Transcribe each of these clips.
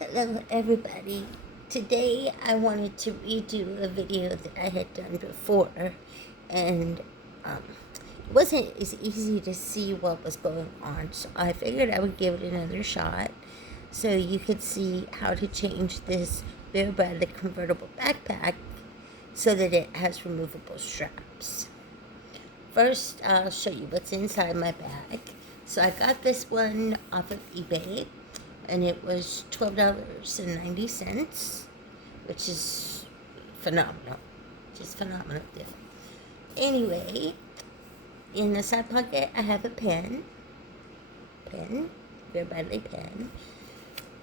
Hello everybody. Today I wanted to redo a video that I had done before, and it wasn't as easy to see what was going on, so I figured I would give it another shot so you could see how to change this Vera the convertible backpack so that it has removable straps. First, I'll show you what's inside my bag. So I got this one off of eBay, and it was $12.90, which is phenomenal. Just phenomenal deal. Anyway, in the side pocket, I have a pen, Vera Bradley pen,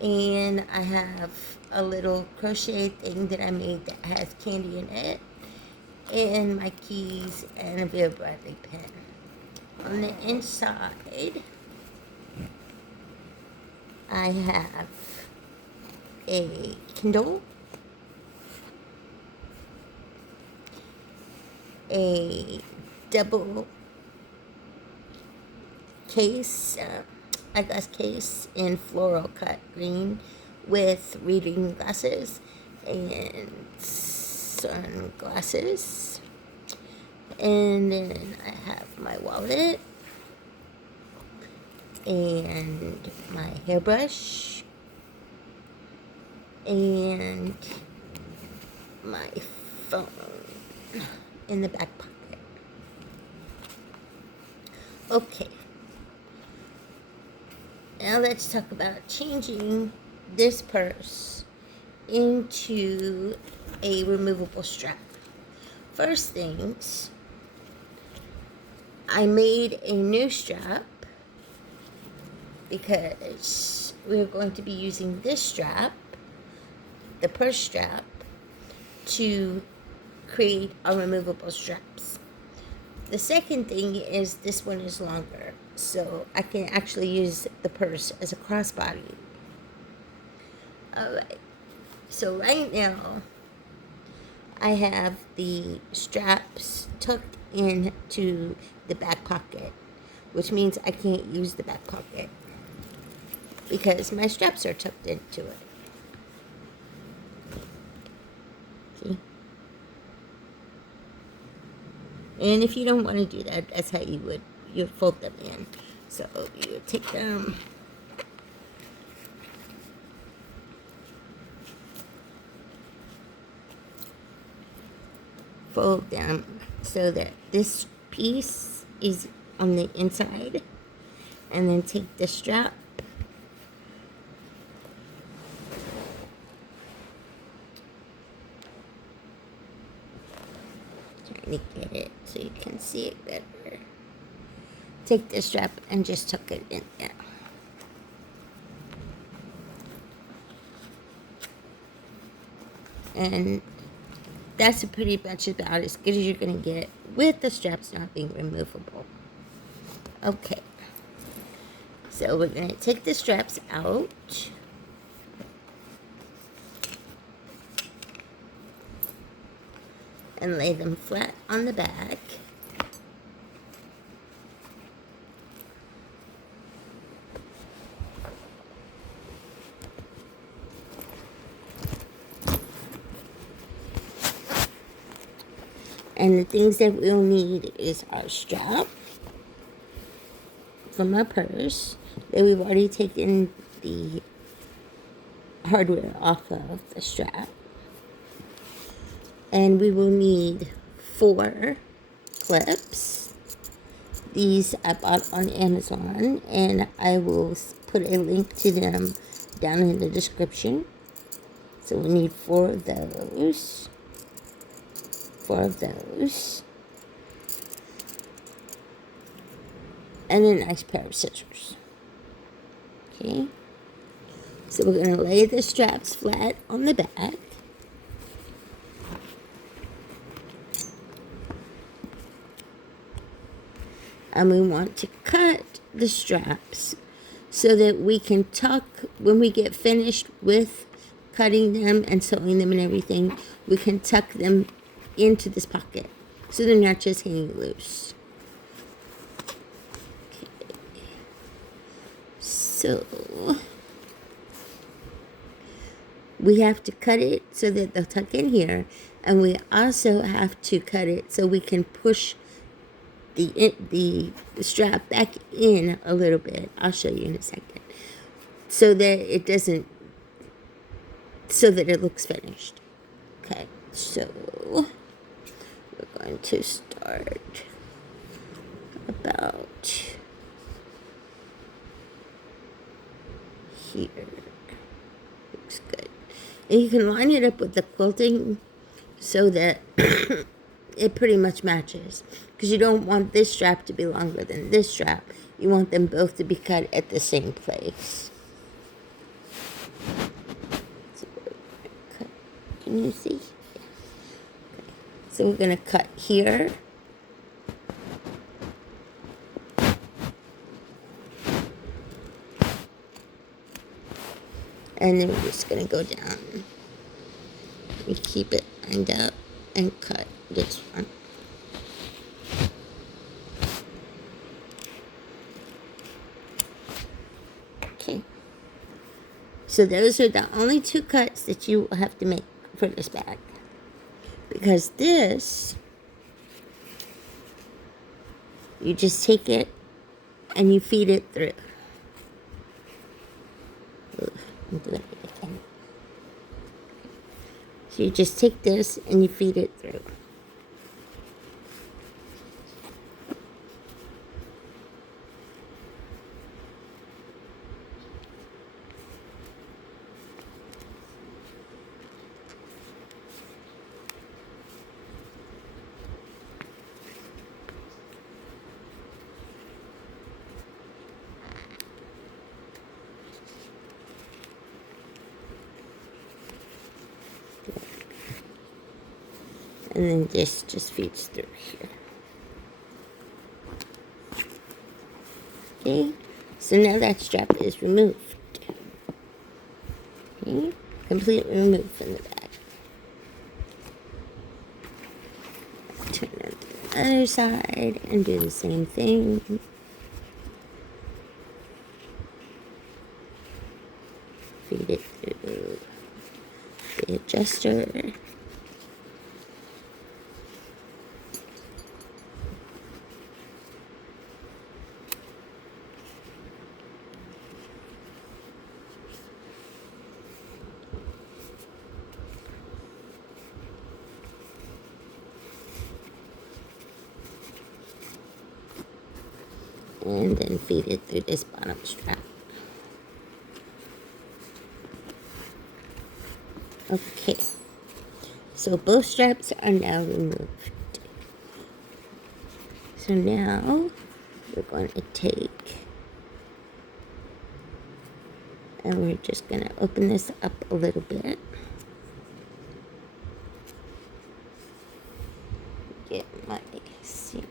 and I have a little crochet thing that I made that has candy in it, and my keys, and a Vera Bradley pen. On the inside, I have a Kindle, a double case, eyeglass case in floral cut green with reading glasses and sunglasses. And then I have my wallet and my hairbrush and my phone in the back pocket. Okay, now let's talk about changing this purse into a removable strap. First things, I made a new strap because we're going to be using this strap, the purse strap, to create our removable straps. The second thing is this one is longer, so I can actually use the purse as a crossbody. Alright, so right now I have the straps tucked into the back pocket, which means I can't use the back pocket because my straps are tucked into it. See? And if you don't want to do that, that's how you would fold them in. So you would take them, fold them so that this piece is on the inside, and then take the strap trying to get it so you can see it better. Take the strap and just tuck it in there. And that's pretty much about as good as you're going to get with the straps not being removable. Okay, so we're going to take the straps out. And lay them flat on the back. And the things that we'll need is our strap from our purse that we've already taken the hardware off of the strap. And we will need 4 clips. These I bought on Amazon, and I will put a link to them down in the description. So we need 4 of those. 4 of those. And a nice pair of scissors. Okay. So we're going to lay the straps flat on the back. And we want to cut the straps so that we can tuck, when we get finished with cutting them and sewing them and everything, we can tuck them into this pocket so they're not just hanging loose. Okay. So we have to cut it so that they'll tuck in here, and we also have to cut it so we can push the strap back in a little bit. I'll show you in a second, so that it doesn't, so that it looks finished. Okay, so we're going to start about here. Looks good. And you can line it up with the quilting so that it pretty much matches, because you don't want this strap to be longer than this strap. You want them both to be cut at the same place. So we're gonna cut. Can you see? Yeah. Okay. So we're going to cut here. And then we're just going to go down. We keep it lined up and cut this one. Okay. So those are the only two cuts that you will have to make for this bag. Because this, you just take it and you feed it through. I'm doing it again. So you just take this and you feed it through. And then this just feeds through here. Okay, so now that strap is removed. Okay, completely removed from the bag. Turn it to the other side and do the same thing. Feed it through the adjuster. And then feed it through this bottom strap. Okay, so both straps are now removed. So now we're going to take, and we're just going to open this up a little bit. Get my seam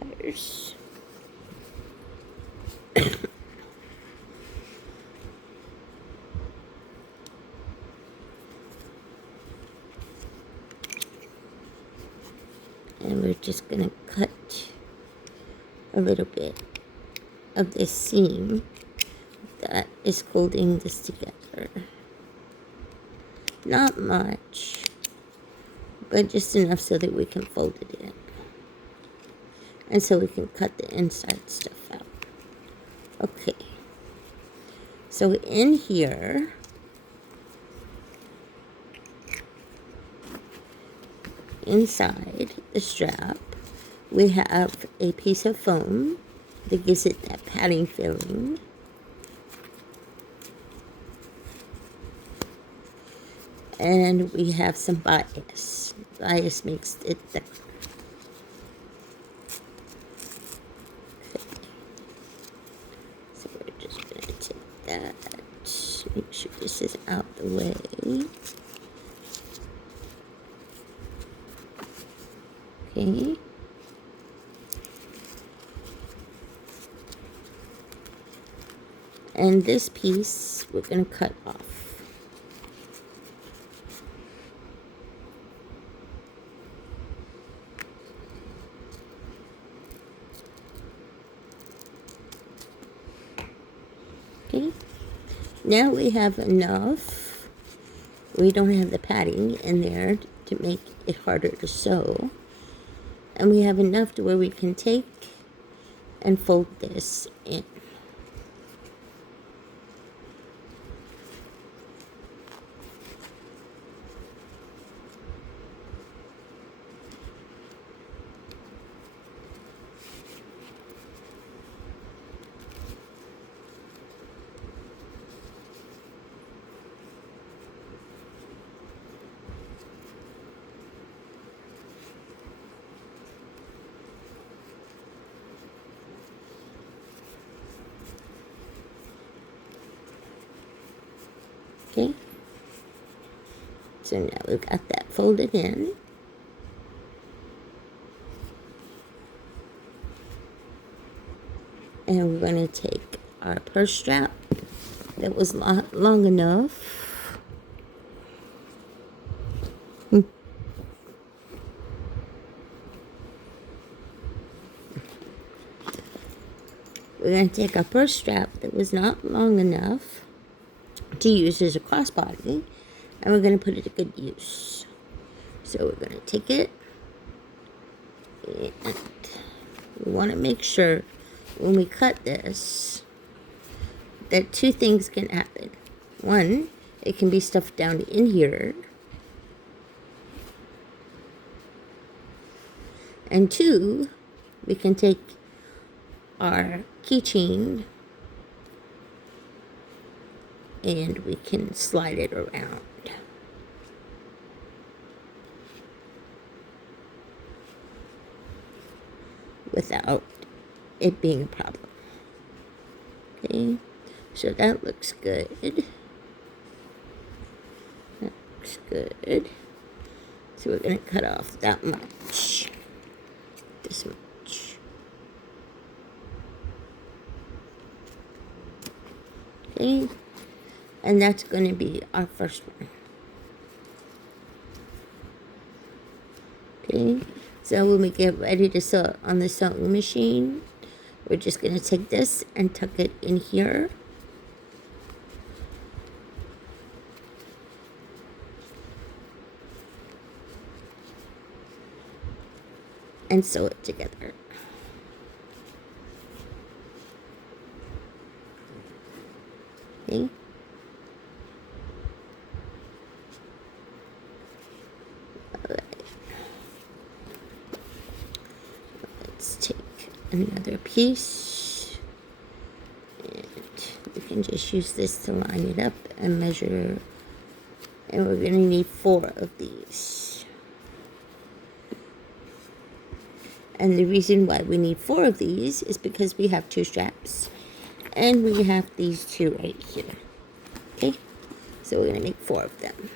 cutters. And we're just going to cut a little bit of this seam that is holding this together. Not much, but just enough so that we can fold it in. And so we can cut the inside stuff out. Okay. So in here, inside the strap, we have a piece of foam that gives it that padding feeling. And we have some bias. Bias makes it thicker. Okay. So we're just going to take that. Make sure this is out the way. Okay. And this piece we're going to cut off. Okay. Now we have enough we don't have the padding in there to make it harder to sew. And we have enough to where we can take and fold this in. Okay, so now we've got that folded in. And we're going to take our purse strap that was long enough. We're going to take our purse strap that was not long enough to use as a crossbody, and we're going to put it to good use. So we're going to take it, and we want to make sure when we cut this that two things can happen. One, it can be stuffed down in here, and two, we can take our keychain and we can slide it around. Without it being a problem. Okay, so that looks good. That looks good. So we're going to cut off that much. This much. Okay, and that's going to be our first one. Okay, so when we get ready to sew on the sewing machine, we're just going to take this and tuck it in here. And sew it together. Okay. Let's take another piece, and we can just use this to line it up and measure, and we're going to need 4 of these. And the reason why we need 4 of these is because we have 2 straps, and we have these 2 right here. Okay, so we're going to make 4 of them.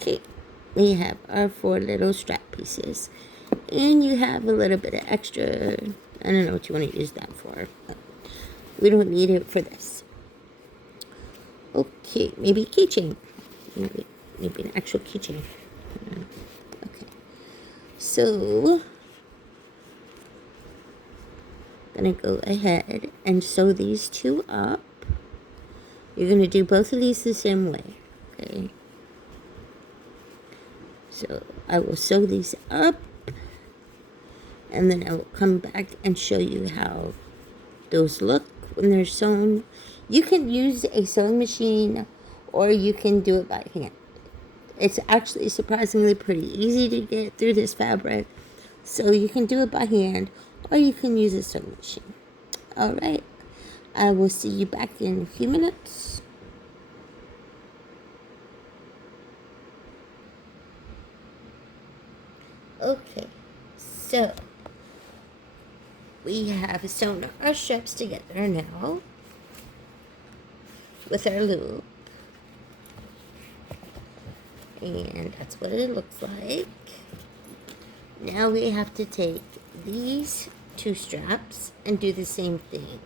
Okay, we have our 4 little strap pieces, and you have a little bit of extra. I don't know what you want to use that for, but we don't need it for this. Okay, maybe a keychain. Maybe an actual keychain. Okay, so I'm gonna go ahead and sew these 2 up. You're gonna do both of these the same way. Okay. So I will sew these up, and then I will come back and show you how those look when they're sewn. You can use a sewing machine, or you can do it by hand. It's actually surprisingly pretty easy to get through this fabric, so you can do it by hand, or you can use a sewing machine. Alright, I will see you back in a few minutes. Okay, So, we have sewn our straps together now with our loop. And that's what it looks like. Now we have to take these two straps and do the same thing.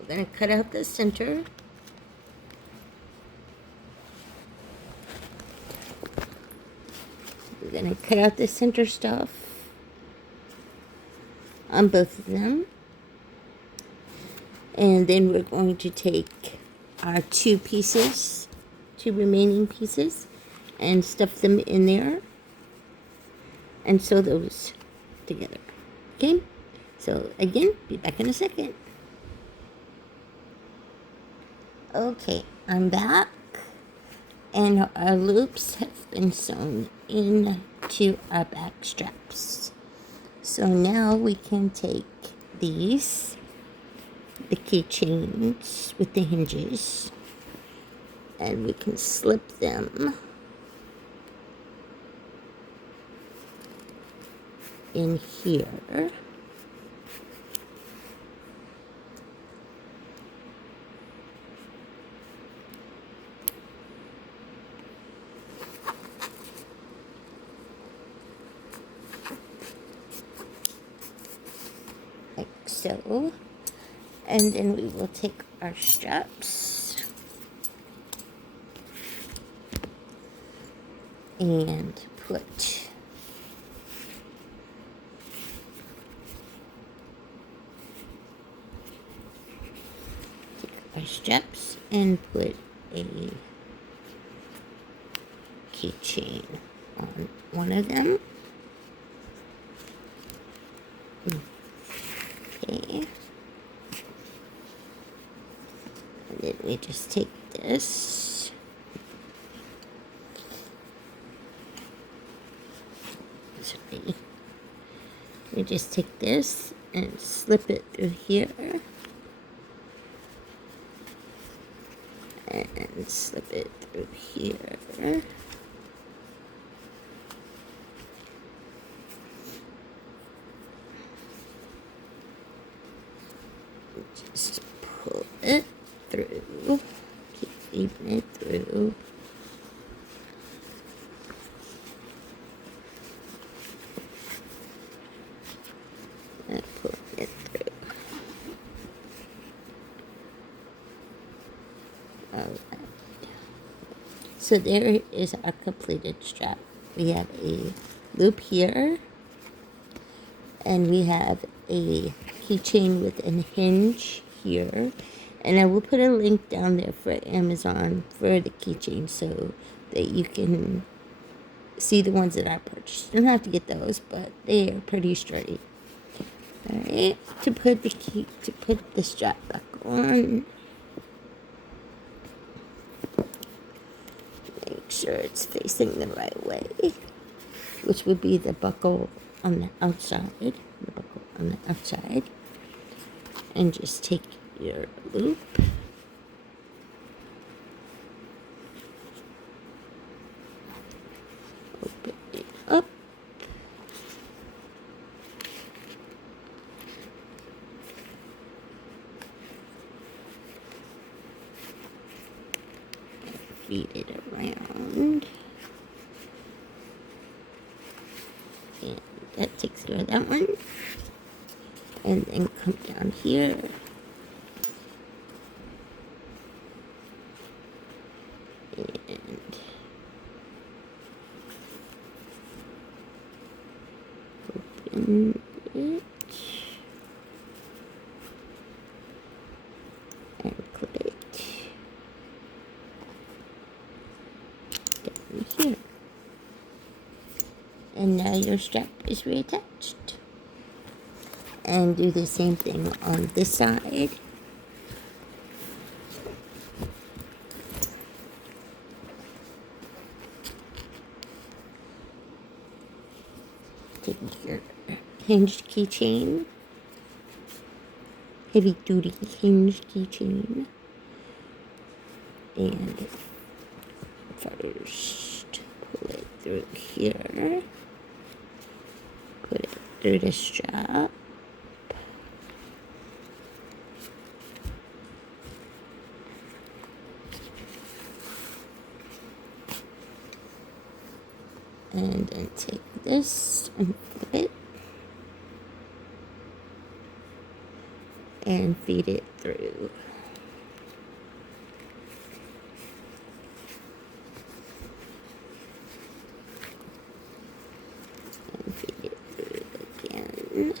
We're going to cut out the center. We're going to cut out the center stuff on both of them. And then we're going to take our two remaining pieces, and stuff them in there and sew those together. Okay? So again, be back in a second. Okay, I'm back. And our loops have been sewn into our back straps. So now we can take these, the keychains with the hinges, and we can slip them in here. Like so. And then we will take our straps and put our straps and put a keychain on one of them. Okay. And then we just take this. Sorry. We just take this and slip it through here. And slip it through here. Just pull it through. Keep leaving it through. And pull it through. Alright. So there is our completed strap. We have a loop here, and we have a keychain with a hinge here, and I will put a link down there for Amazon for the keychain so that you can see the ones that I purchased. You don't have to get those, but they are pretty sturdy. Alright, to put the strap back on, make sure it's facing the right way, which would be the buckle on the outside. And just take your loop, open it up, feed it around, and that takes care of that one. And then come down here and open it and clip it down here. And now your strap is reattached. And do the same thing on this side. Take your hinged keychain, heavy duty hinged keychain, and first pull it through here, put it through the strap. And then take this and flip it. And feed it through. And feed it through again.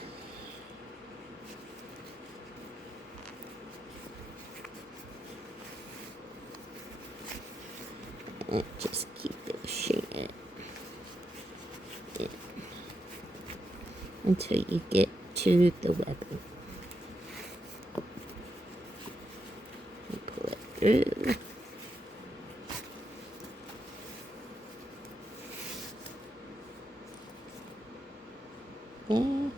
And just keep pushing it in until you get to the webbing. And pull it through. Okay. And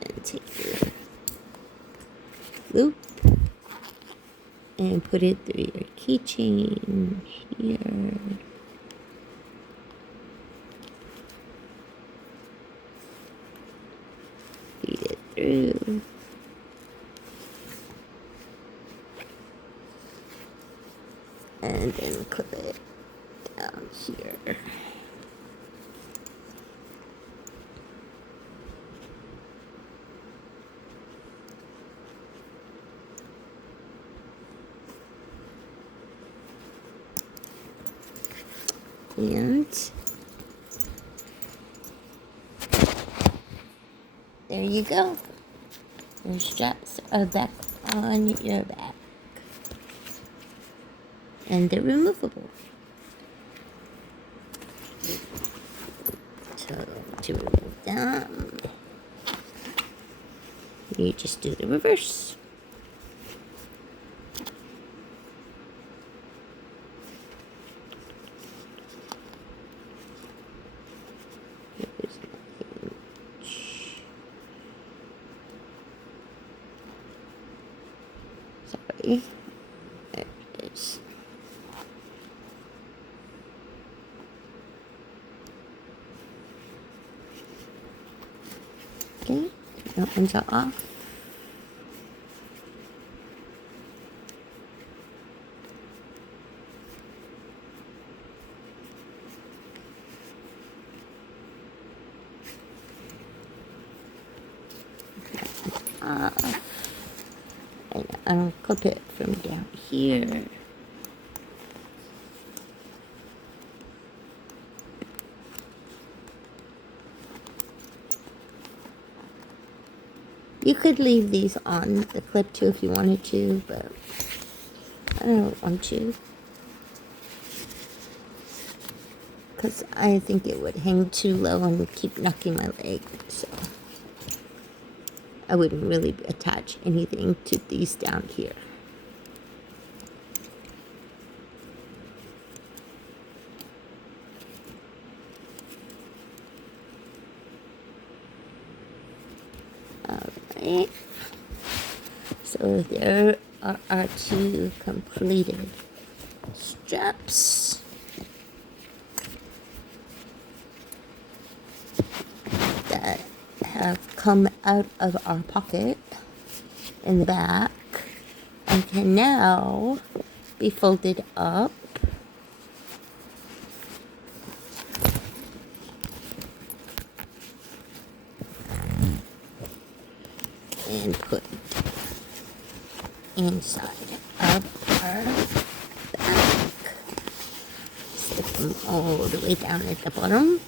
then take your loop and put it through your keychain here. Feed it through. And then clip it down here. And there you go. Your straps are back on your back. And they're removable. So to remove them, you just do the reverse. Sorry. There it is. Okay, that one's off. And I'll clip it from down here. You could leave these on the clip too if you wanted to, but I don't want to. Because I think it would hang too low and would keep knocking my leg. So I wouldn't really attach anything to these down here. Alright. So there are our two completed straps. That have come out of our pocket in the back and can now be folded up and put inside of our back. Slip them all the way down at the bottom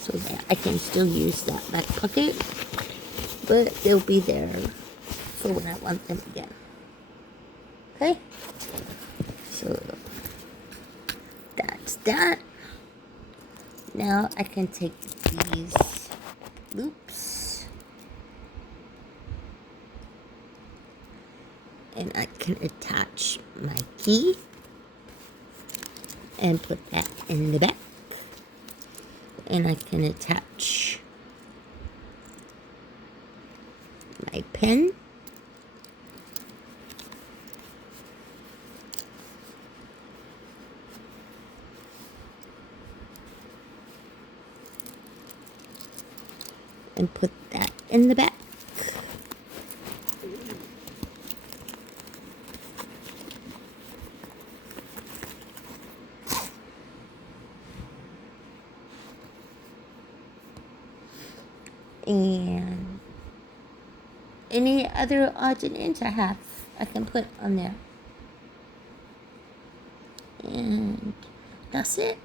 so that I can still use that back pocket, but they'll be there for when I want them again. Okay, so that's that. Now I can take these loops and I can attach my key and put that in the back. And I can attach my pen. and put that in the back. And any other odds and ends I can put on there. And that's it.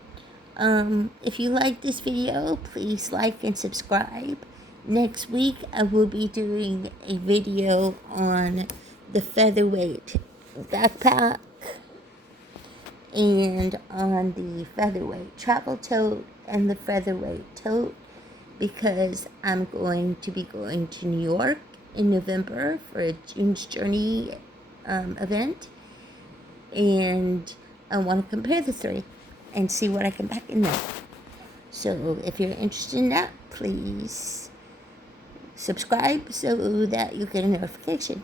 If you like this video, please like and subscribe. Next week, I will be doing a video on the featherweight backpack and on the featherweight travel tote and the featherweight tote, because I'm going to be going to New York in November for a June's Journey event, and I want to compare the three and see what I can pack in there. So if you're interested in that, please subscribe so that you get a notification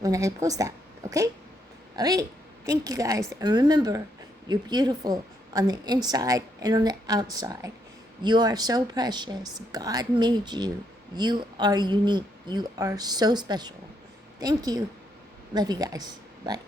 when I post that, okay? All right, thank you guys, and remember, you're beautiful on the inside and on the outside. You are so precious. God made you. You are unique. You are so special. Thank you. Love you guys. Bye.